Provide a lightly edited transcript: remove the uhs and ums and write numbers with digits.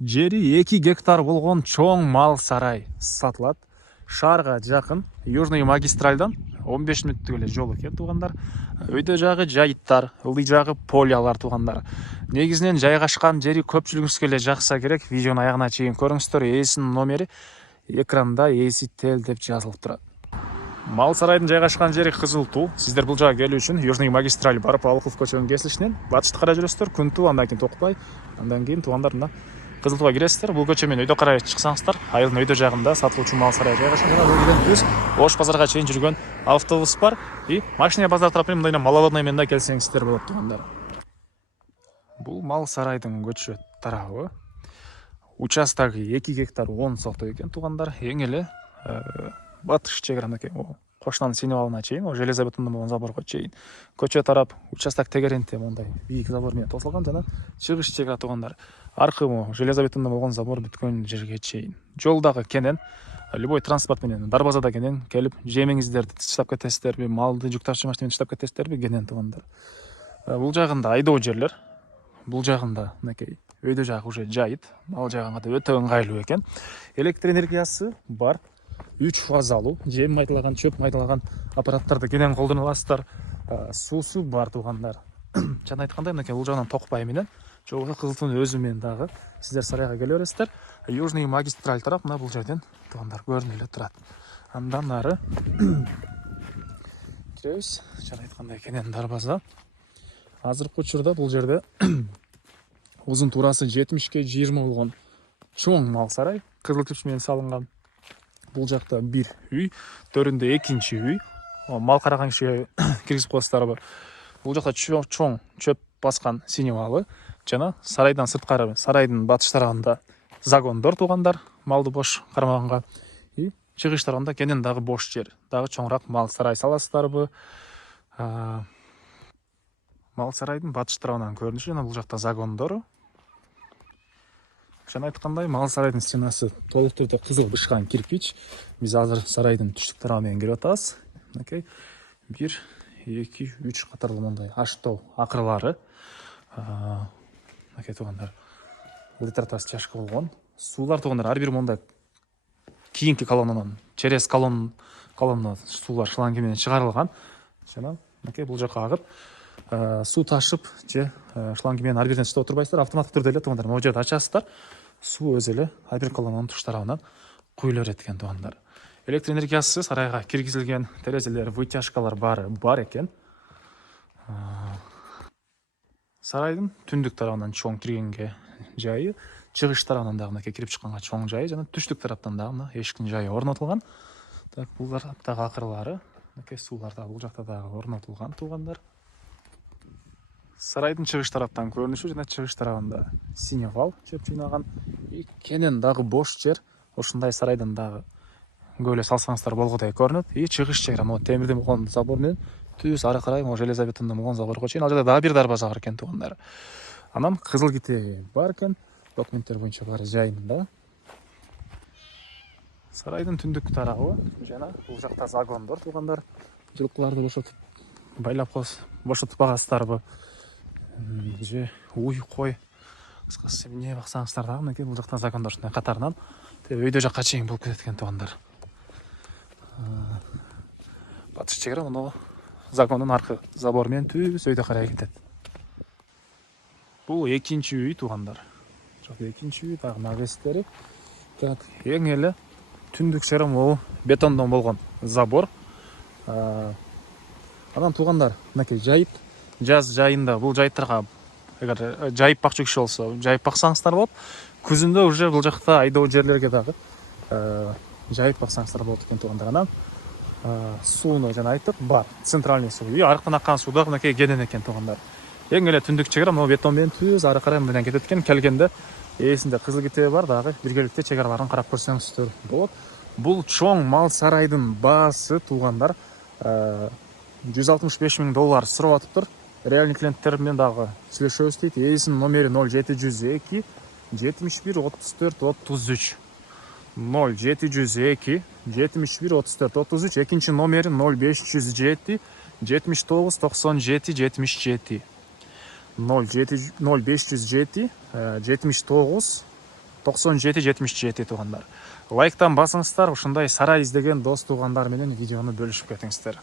Жери 2 гектар болгон чоң мал сарай сатылат. Шаарга жакын, Южный магистральдан 15 мүнөттүк эле жол экен туугандар. Өйдө жагы жайыттар, ылдый жагы полялар туугандар. Негизинен жайгашкан жери көпчүлүгүңүзгө эле жакса керек. Видеону аягына чейин көрүңүздөр. Ээсинин номери экранда ээси тел деп жазылып турат. Мал сарайдын жайгашкан жери Кызыл Туу. Сиздер бул жака келүү үчүн Южный магистраль барып, Алыков көчөнүн кесилишинен батышты карай жүрөсүздөр. Күнтүү, андан кийин Токпай, андан кийин туугандар мына Кызыл Тууга киресиздер. Бул көчө менен өйдө карай чыксаңыздар, айылдын өйдө жагында сатылуучу мал сарайы жайгашкан. Жана бул жерден түз Ош базарга чейин жүргөн автобус бар. И машина базар тарапынан мындай маловодной менен да келсеңиздер болот туугандар. Бул мал сарайдын көчө тарабы. Участогу 2 гектар 10 соток экен туугандар. Эң эле батыш чеграна экен. Коштан Синевалына чейин, железобетондон болгон заборго чейин. Көчө тарап, участок тегеренте мондай бийик забор менен тосулган жана чыгыш чегара туугандар. Аркы железобетондон болгон забор бүткөн жерге чейин. Жол дагы кенен, любой транспорт менен, дарбазада кенен келип жемиңиздерди таштап кетесиздерби, малды жүк ташуу машинасымен таштап кетесиздерби, кенен туугандар. Бул жагында айдоо жерлер, бул жагында мынакей өйдө жагы уже жайыт, ал жагына да өтө ыңгайлуу экен. Электр энергиясы бар. 3 фазалуу, жем майдалаган, чөп майдалаган аппараттарды кенен колдоно аласыздар. Суусу бар туугандар. Жана айткандай, мынакей бул жагынан Токпай менен, же болбосо Кызыл Туунун өзү менен дагы сиздер сарайга келе бересиздер. Южный магистраль тарап мына бул жерден туугандар көрүнүп эле турат. Андан ары киребиз. Жана айткандай кенен дарбаза. Азыркы учурда бул жерде узун туурасы 70ге 20 болгон чоң мал сарай кызыл кирпич менен салынган. Бул жакта бир үй, төрүндө экинчи үй. Мал караган кишиге киргизип коесуздарбы. Бул жакта чоң чөп баскан Синевалы жана сарайдан сырткары, сарайдын батыш тарабында загондор туугандар, малды бош кармаганга. И чыгыш тарабында кенен дагы бош жер, дагы чоңураак мал сарай саласыздарбы. Мал сарайдын батыш тарабынан көрүнүшү жана бул жакта загондору. Жана айткандай, мал сарайдын стенасы толук түрдө кызыл бышкан кирпич. Биз азыр сарайдын түштүк тарабы менен кирип атабыз. Мынакей 1, 2, 3 катарлуу мондай аштоо акырлары. Мынакей туугандар, литротас чашка болгон. Суулар туугандар ар бир мондай кийинки колоннанан, через колонна суулар шланги менен чыгарылган. Жана мынакей бул жака агып, суу ташып же шланги менен ар бирден тышта отурбайсыздар, автоматтык түрдө эле туугандар могу жерде ачасыздар. Суу өзү эле ар бир колоннанын туш тарабынан куюла берет экен туугандар. Электр энергиясы сарайга киргизилген, терезелер, вытяжкалар бар экен. Сарайдын түндүк тарабынан чоң киргенге жайы, чыгыш тарабынан дагы мынакей кирип чыкканга чоң жайы жана түштүк тараптан дагы мына эшиктин жайы орнотулган. Так, булар дагы акырлары, мынакей суулар дагы бул жакта дагы орнотулган туугандар. Сарайдын чыгыш тараптан көрүнүшү жана чыгыш тарабында Синевал чөп жыйнаган. И кенен дагы бош жер, ушундай сарайдан дагы көөлө салсаңыздар болгодай көрүнөт. И чыгыш чегара могу темирден болгон забор менен түз ары карай могу железобетондон болгон заборго чейин. Ал жерде дагы бир дарбаза бар экен туугандар. Анан кызыл китеби бар экен, документтер боюнча баары жайында. Сарайдын түндүк тарабы жана бул жакта загондор туугандар. Жылкыларды бошотуп байлап бошотуп багасыздарбы? Же уй кой кыскасы эмне баксаңыздар дагы мынакей бул жакта загондор ушундай катарынан өйдө жакка чейин болуп кетет экен туугандар. Батыш чегара мына загондун аркы забору менен түз өйдө карай кетет. Бул экинчи үй туугандар. Жок, экинчи үй дагы навестери. Так, эң эле түндүк чегара могу бетондон болгон забор. Анан туугандар, мынакей жайыт. Жаз жайында бул жайыттарга эгер жайып бакчу киши болсо, жайып баксаңыздар болот. Күзүндө уже бул жакта айдоо жерлерге дагы жайып баксаңыздар болот экен туугандар. Анан сууну жана айттык бар, центральный суу. И арктан аккан суу дагы мынакей кенен экен туугандар. Эң эле түндүк чегара могу бетон менен түз ары карай менен кетет экен. Келгенде ээсинде кызыл китеби бар, дагы биргеликте чегараларын карап көрсөңүздөр болот. Бул чоң мал сарайдын баасы туугандар $165,000 сурап атыптыр. Реальный клиенттер менен дагы сүйлөшөбүз дейт. Ээсинин номери 0702 71 34 33. 0702 71 34 33. Экинчи номери 0507 79 97 77. 0507 79 97-77 туғандар. Лайктан басыңыздар, ушундай сарай издеген дос туғандар менен видеону бөлүшүп кетиңиздер.